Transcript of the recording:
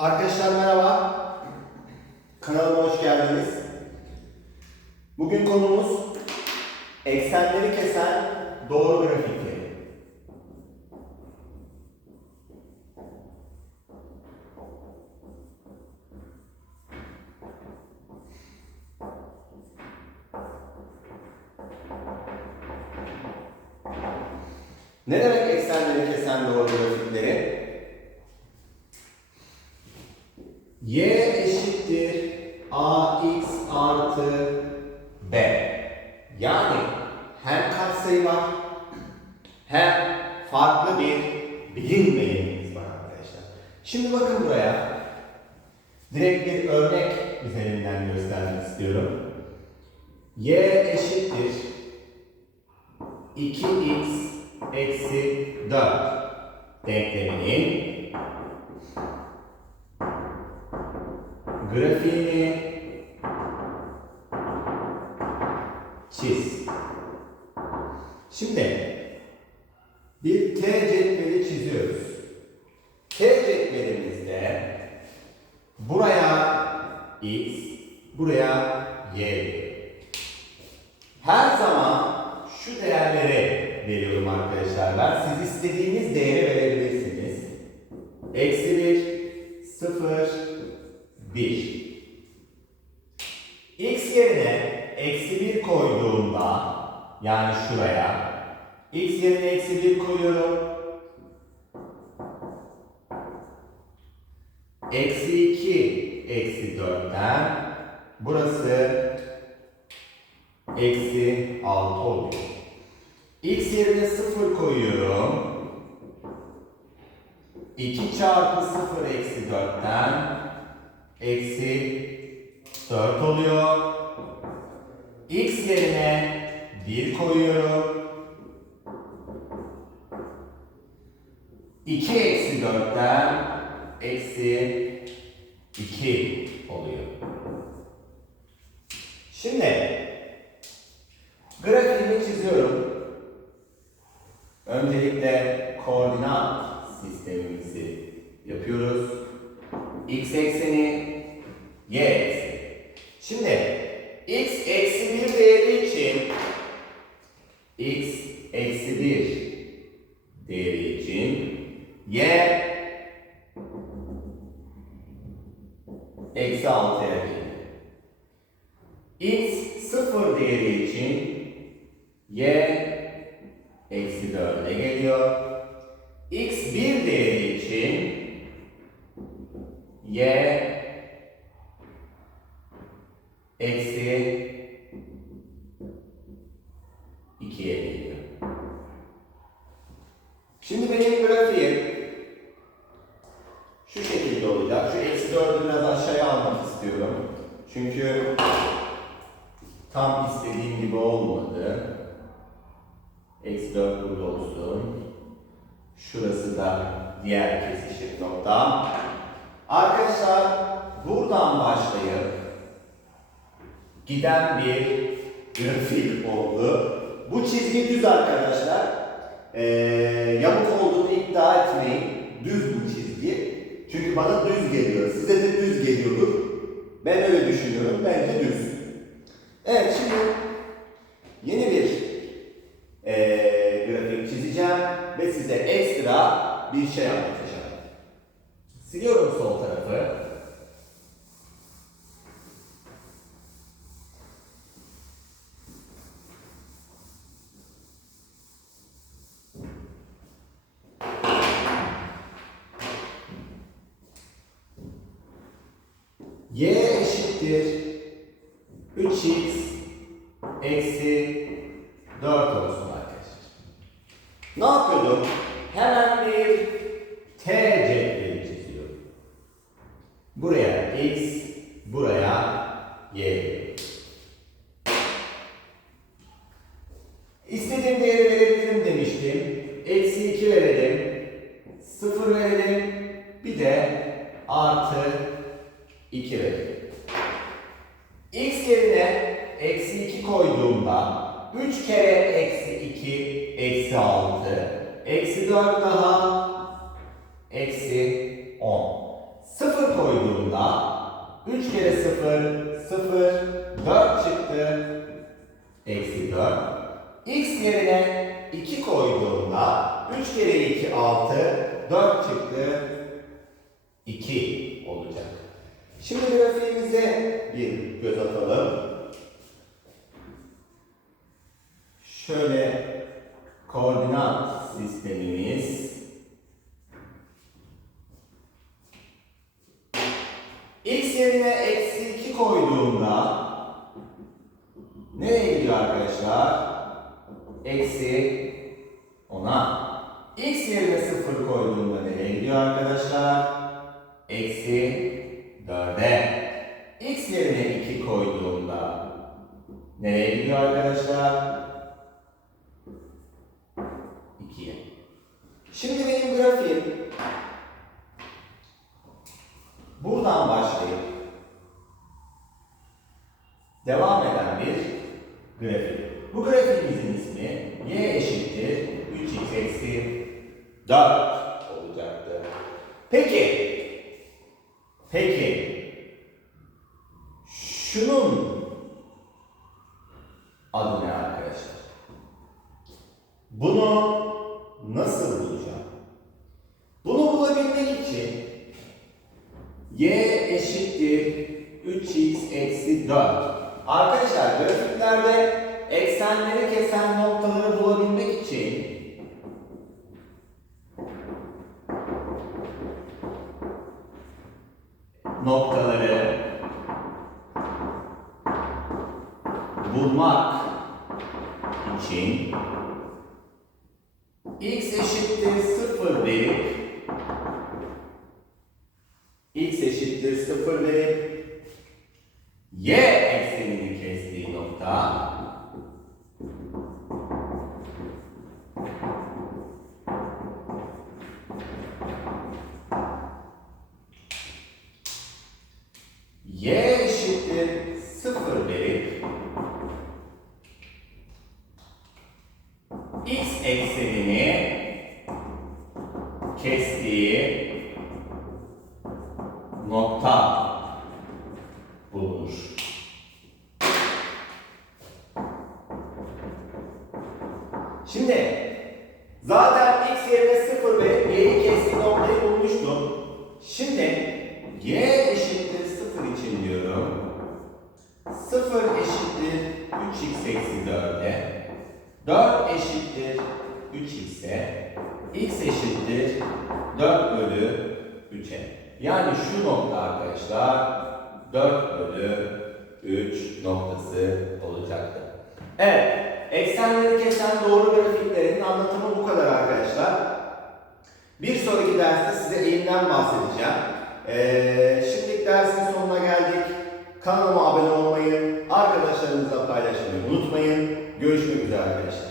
Arkadaşlar merhaba. Kanalıma hoş geldiniz. Bugün konumuz eksenleri kesen doğru grafikleri. Ne demek eksenleri kesen doğru grafikleri? Y eşittir ax artı b. Yani hem katsayı var hem farklı bir bilinmeyenimiz var arkadaşlar. Şimdi bakın buraya. Direkt bir örnek üzerinden göstermek istiyorum. y eşittir 2x eksi 4 denkleminin grafiğini çiz. Şimdi bir T cetveli çiziyoruz. T cetvelimizde buraya x, buraya y. Her zaman şu değerleri veriyorum arkadaşlar ben. Siz istediğiniz değeri verebilirsiniz. Eksi 1, 0, 1. X yerine eksi 1 koyduğumda yani şuraya X yerine eksi 1 koyuyorum. Eksi 2 eksi 4'ten burası eksi 6 oluyor. X yerine 0 koyuyorum. 2 çarpı 0 eksi 4'ten eksi 4 oluyor. X yerine 1 koyuyorum. 2 eksi 4'ten eksi 2 oluyor. Şimdi grafiğimi çiziyorum. Öncelikle koordinat sistemimizi yapıyoruz. X ekseni, Y ekseni. Şimdi X eksi 1 değeri için X eksi 1 değeri için Y eksi 6'ya geliyor. X 0 değeri için Y eksi 4'e geliyor. X 1 değeri için Y eksi 2'ye geliyor. Şimdi benim grafiğim şu şekilde olacak. Şu eksi 4'ü biraz aşağıya almak istiyorum. Çünkü tam istediğim gibi olmadı. Eksi 4 burada olsun. Şurası da diğer kesişim nokta. Arkadaşlar buradan başlayıp giden bir grafik oldu. Bu çizgi düz arkadaşlar. Ee, yamuk olduğunu iddia etmeyin. Düz bu çizgi. Çünkü bana düz geliyor. Size de düz geliyordur. Ben öyle düşünüyorum. Bence düz. Evet şimdi yeni bir ee, grafik çizeceğim ve size ekstra bir şey anlatacağım. Siliyorum sol tarafı. y eşittir 3x eksi 4 olsun arkadaşlar. Ne yapıyordum? Hemen bir t cetveli çiziyorum. Buraya x, buraya y. İstediğim değeri verebilirim demiştim. Eksi 2 verelim. 0 verelim. Bir de artı 2 verelim. X yerine eksi 2 koyduğumda 3 kere eksi 2 eksi 6 eksi 4 daha eksi 10. 0 koyduğumda 3 kere 0 0 4 çıktı. Eksi 4. X yerine 2 koyduğumda 3 kere 2 6 4 çıktı. 2 olacak. Şimdi grafiğimize bir göz atalım. Şöyle koordinat sistemimiz x yerine eksi 2 koyduğumda nereye gidiyor arkadaşlar? Eksi 10'a. x yerine 0 koyduğumda nereye gidiyor arkadaşlar? Eksi 4'e. x yerine 2 koyduğumda nereye gidiyor arkadaşlar? 2'ye. Şimdi benim grafiğim buradan başlayıp devam eden bir grafik. Bu grafiğimizin ismi y eşittir 3x eksi 4 olacaktı. Peki, peki şunun adı ne arkadaşlar? Bunu nasıl bulacağım? Bunu bulabilmek için y eşittir 3x eksi 4. Arkadaşlar grafiklerde eksenleri kesen noktaları bulabilmek için noktaları bulmak için x eşittir 0 verip x eşittir 0 verip y eksenini kestiği nokta y eşittir 0 verip x eksenini kestiği nokta bulunur. Şimdi zaten x yerine 0 ve y'yi kestiği noktayı bulmuştum. Şimdi y eşittir 0 için diyorum. 0 eşittir 3x eksi 4'e 4 eşittir 3x'e x eşittir 4 bölü 3'e. Yani şu nokta arkadaşlar 4 bölü 3 noktası olacaktı. Evet, eksenleri kesen doğru grafiklerin anlatımı bu kadar arkadaşlar. Bir sonraki derste size eğimden bahsedeceğim. Ee, şimdilik dersin sonuna geldik. Kanalıma abone olmayı, arkadaşlarınızla paylaşmayı unutmayın. Görüşmek üzere arkadaşlar.